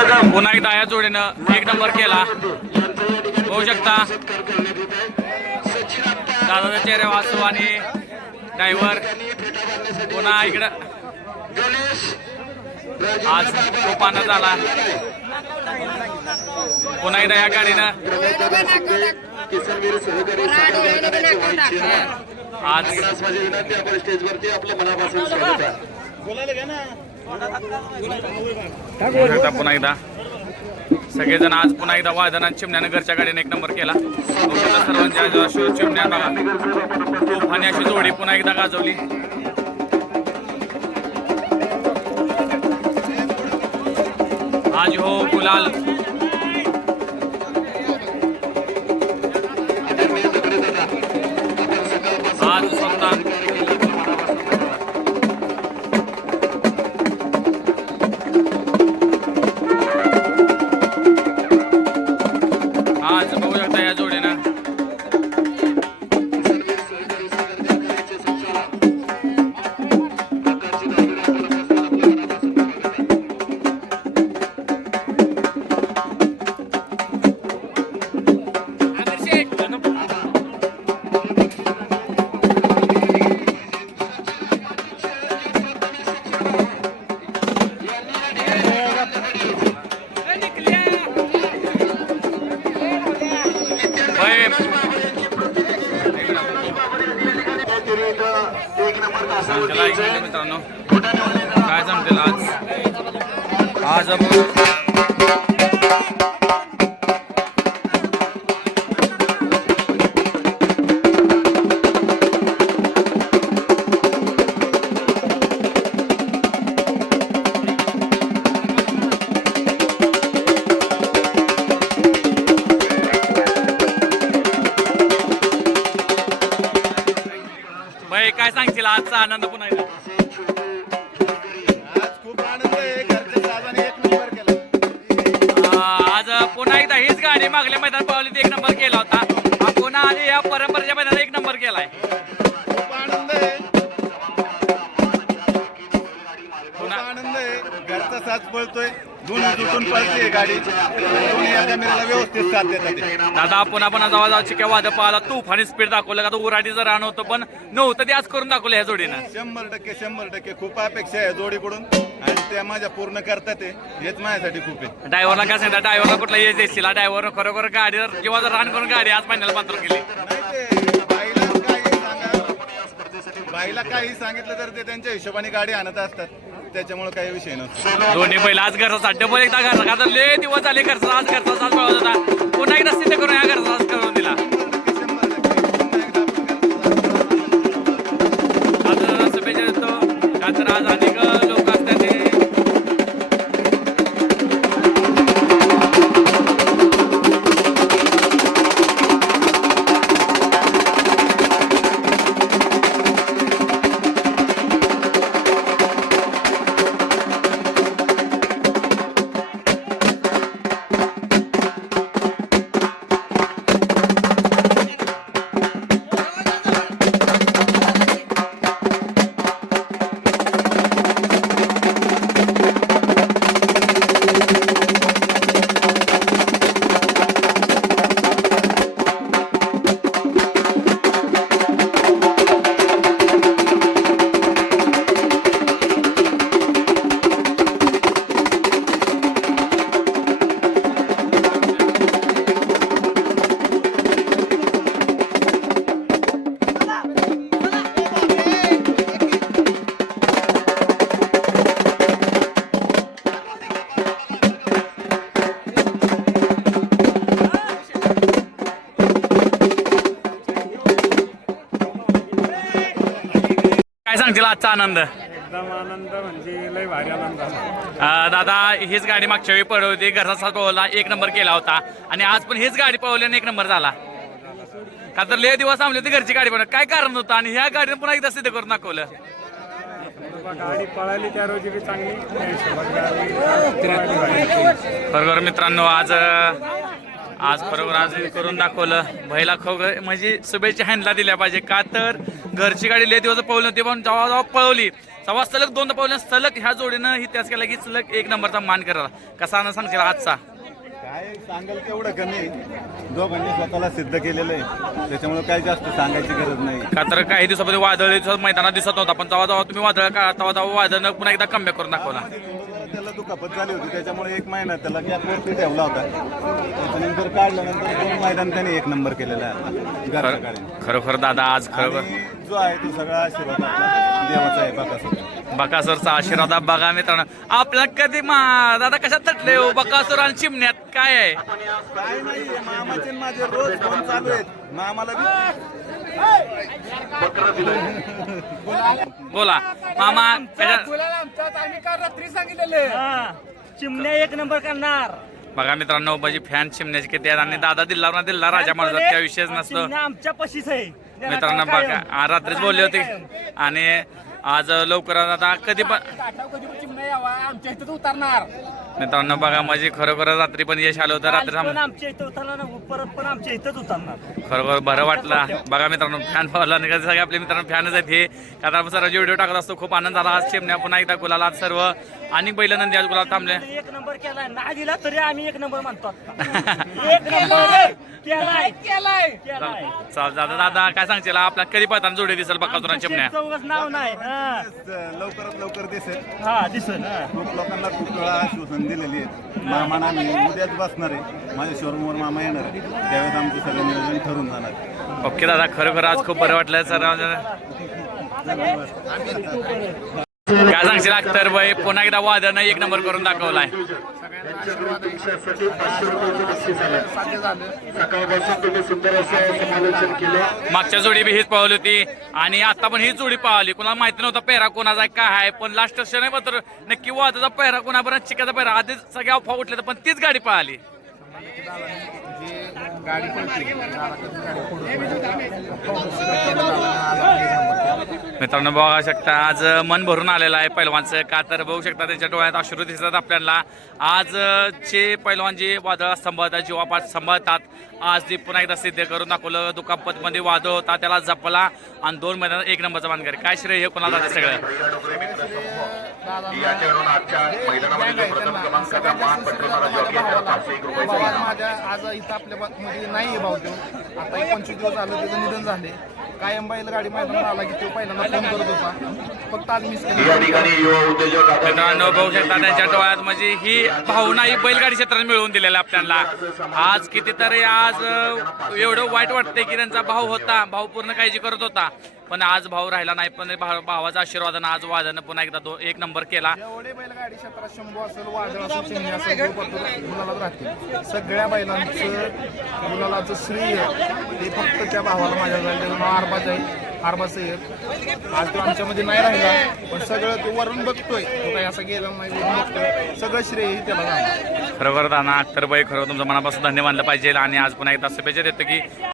पुन्हा एकदा या जोडीनं एक नंबर केला. होऊ शकता. दादाचा चेहरे वाचू आणि ड्रायव्हर पुन्हा इकडं. आज तोफानं झाला. पुन्हा एकदा या गाडीनं. किसनवीर सहकारी साठवण्याचे वांछित आज आता पुन्हा एकदा. सगळेजण आज पुन्हा एकदा वादनात चिमण्यानं घरच्या गाडीने एक नंबर केला. सर्वांच्या चिमण्या बघा. अशी जोडी पुन्हा एकदा गाजवली. आज हो गुलाल. आज स्वतः काय सांगतील आज? आज आपण काय सांगतील आजचा आनंद पुन्हा एकदा. आज खूप आनंद आहे. घरच्या साहेबांनी एक नंबर केला. आज पुन्हा एकदा हीच गाडी मागल्या मैदान पावली एक नंबर केला होता. हा पुन्हा आणि या परंपरेच्या मैदानात एक नंबर केलाय. दोन्ही तुटून पळते गाडी. दोन्ही या कॅमेऱ्याला व्यवस्थित साथ देतात ते. दादा पुन्हा पुन्हा जवळ जाऊ चिक्या वाद पाहिला. तुफानी स्पीड दाखवलं का? तो उराटीचं रान होतं पण नव्हतं ते आज करून दाखवलं ह्या जोडीनं. शंभर टक्के शंभर टक्के. खूप अपेक्षा आहे जोडीकडून. आणि त्या माझ्या पूर्ण करतात ते. हेच माझ्यासाठी खूप आहे. ड्रायव्हरला काय सांगितलं ड्रायव्हरला कुठला येस देशील? ड्रायव्हर खरोखर गाडीवर किंवा जर रान करून गाडी आज फायनल पात्र केली. नाही ते बाईला काही सांगा. बाईला काही सांगितलं तर ते त्यांच्या हिशोबाने गाडी आणत असतात. त्याच्यामुळे काही विषय नसतो दोन्ही पहिला आज घरचा पण एकदा घरचा. का लय दिवस झाले घरचा आज घरचा आज पळत होता. पुन्हा एकदा सिद्ध करून या घरचा आजचा आनंद? एकदम आनंद म्हणजे लय भारी आनंद झाला अं, दादा हीच गाडी मागच्या वेळी पळवली घरचा साथ पळवला. एक नंबर केला होता. आणि आज पण हीच गाडी पळवली आणि एक नंबर झाला. का तर लय दिवस थांबले होते घरची गाडी पण काय कारण होतं आणि ह्या गाडीने पुन्हा एकदा सिद्ध करून दाखवलं? बाबा गाडी पळाली त्या रोजी बी चांगली. त्या हिशोबात गाडी पळाली भारी. बरोबर मित्रांनो आज अं, आज खरोखर आज करून दाखवलं. बैला खो म्हणजे शुभेच्छा हँडला दिल्या पाहिजे. का तर घरची गाडी लय दिवस पळवली होती पण जेव्हा जेव्हा पळवली तेव्हा सलग दोनदा पळवल्या सलग ह्या जोडीनं ही त्याच केला की सलग एक नंबरचा मान करायला. कसा ना सांगशील आजचा? काय सांगाल तेवढं कमी दोघांनी स्वतःला सिद्ध केलेलं आहे. त्याच्यामुळे काही जास्त सांगायची गरज नाही. का तर काही दिवसामध्ये वादळ मैदानात दिसत नव्हता पण तेव्हा जेव्हा तुम्ही वादळ का तेव्हा तेव्हा वादळनं पुन्हा एकदा कमबॅक करून दाखवला. त्याला दुखापत झाली होती. त्याच्यामुळे एक महिना त्याला गॅपवरती ठेवला होता. त्याच्यानंतर काढल्यानंतर दोन मैदान त्याने एक नंबर केलेला आहे. खरोखर दादा आज खरोखर जो आहे तो सगळा आशीर्वाद आपला देवाचा आहे बाकासुर बकासूरचा आशीर्वाद बघा मित्रांनो. आपल्याला कधी मा दादा कशात तटले हो? बकासूर आणि चिमण्यात काय आहे? काय नाही मामाचे माझे रोज फोन चालू आहेत. मामाला बी बोला. मामा कशा चिमण्या एक नंबर करणार. बघा मित्रांनो माझी फॅन चिमण्याचे किती आहेत आणि दादा दिल्ला ना दिल्ला राजा म्हणतात त्या विषयच नसतो. चिमण्या आमच्या पशीच आहे. मित्रांनो बघा आ, रात्रीच बोलले होते आणि आज लवकर आता कधी पण आमच्या इथं उतरणार मित्रांनो बघा माझी खरोखर रात्री पण यश आलं होतं. रात्री थांब- आमच्या इथं उतरणार ना परत पण आमच्या इथंच उतरणार. खरोखर बरं वाटलं. बघा मित्रांनो फॅन पावला आणि कसं सगळे आपले मित्रांनो फॅनच आहेत हे. कारण आपण सर्व व्हिडिओ टाकत असतो. खूप आनंद झाला आज चिमण्या पुन्हा एकदा गुलाला. आज सर्व आणि बैल नंदी आज गुलाल थांबले. एक नंबर केलाय. नाही दिला तरी आम्ही एक नंबर म्हणतो एक नंबर केलाय. केलाय. केलाय. चाल दादा दादा काय सांगशील? आपल्या कधी पळताना जोडी दिसेल बकासूर आणि चिमण्या चौघच नाव नाही. हा. लवकरात लवकर दिसेल. हा दिसल. हा. खूप लोकांना खूप वेळा आश्वासन दिलेली आहे. मामाना मी उद्याच बसणार आहे. माझ्या शोरूमवर मामा येणार आहे. त्यावेळेस आमचं सगळं नियोजन ठरून जाणार आहे. ओके दादा खरोखर आज खूप बरं वाटलं. सर काय सांगशील अख्तर भाई? पुन्हा एकदा वादळनं एक नंबर करून दाखवलाय. मागच्या जोडी बी हीच पावली होती आणि आता पण हीच जोडी पावली कुणाला माहिती नव्हता पेहरा कोणाचा काय आहे पण लास्ट क्षण मात्र नक्की वादाचा पेहरा कोणापर्यंत चिकाचा पेहरा. आधीच सगळ्या अफवा उठल्या पण तीच गाडी मित्रांनो बघा शकता आज मन भरून आलेलं आहे पैलवानचं. का तर बघू शकता त्यांच्या डोळ्यात अश्रू दिसतात आपल्याला. आज चे पैलवान जे वादळ सांभाळतात जीवापाठ सांभाळतात आज ते पुन्हा एकदा सिद्ध करून दाखवलं. दुखापतमध्ये वादळ होता त्याला जपला आणि दोन महिन्यात एक नंबरचा मानकरी. काय श्रेय हे कोणाला सगळं? याच्यावरून आजच्या मैदानामध्ये जो प्रथम क्रमांकाचा मान पटकवणारा जॉकी आहे त्याला पाचशे एक रुपयाचा भाऊ इनाम. माझ्या आज इथं आपल्या मध्ये नाही भाऊ तो आता पंचवीस दिवस झालं त्याचं निधन झाले कायम बैलगाडी मैदानात आला की तो पहिल्यांदा फोन करत होता. फक्त आज मिस या ठिकाणी युवा उद्योजक आदरणीय मित्रांनो बघू शकता त्यांच्या डोळ्यात म्हणजे ही भावना ही बैलगाडी क्षेत्रात मिळवून दिलेली आपल्याला. आज कितीतरी आज अं, एवढं वाईट वाटतंय की त्यांचा भाऊ होता. भाऊ पूर्ण काळजी करत होता. पण आज भाऊ राहिला नाही पण भाव- भावाचा आशीर्वादानं आज वादानं पुन्हा एकदा दो एक नंबर केला. एवढे बैलगाडी क्षेत्रात शंभू असेल वादळ असेल चिमणी असेल गुलालात राहतील. सगळ्या बैलांचं गुलालाचं श्रेय ते फक्त त्या भावाला माझ्या त्याचं नाव आरबाज आहे. सय्यद आज तो आमच्यामध्ये नाही राहिला पण सगळं तो वरून बघतोय. तो काही असं गेला नाही वरून बघतोय. सगळं श्रेय त्याला जाणार खरोखर दाना अख्तरबाई खरं तुमचं मनापासून धन्यवाद मानलं पाहिजे आणि आज पुन्हा एकदा शुभेच्छा देतं की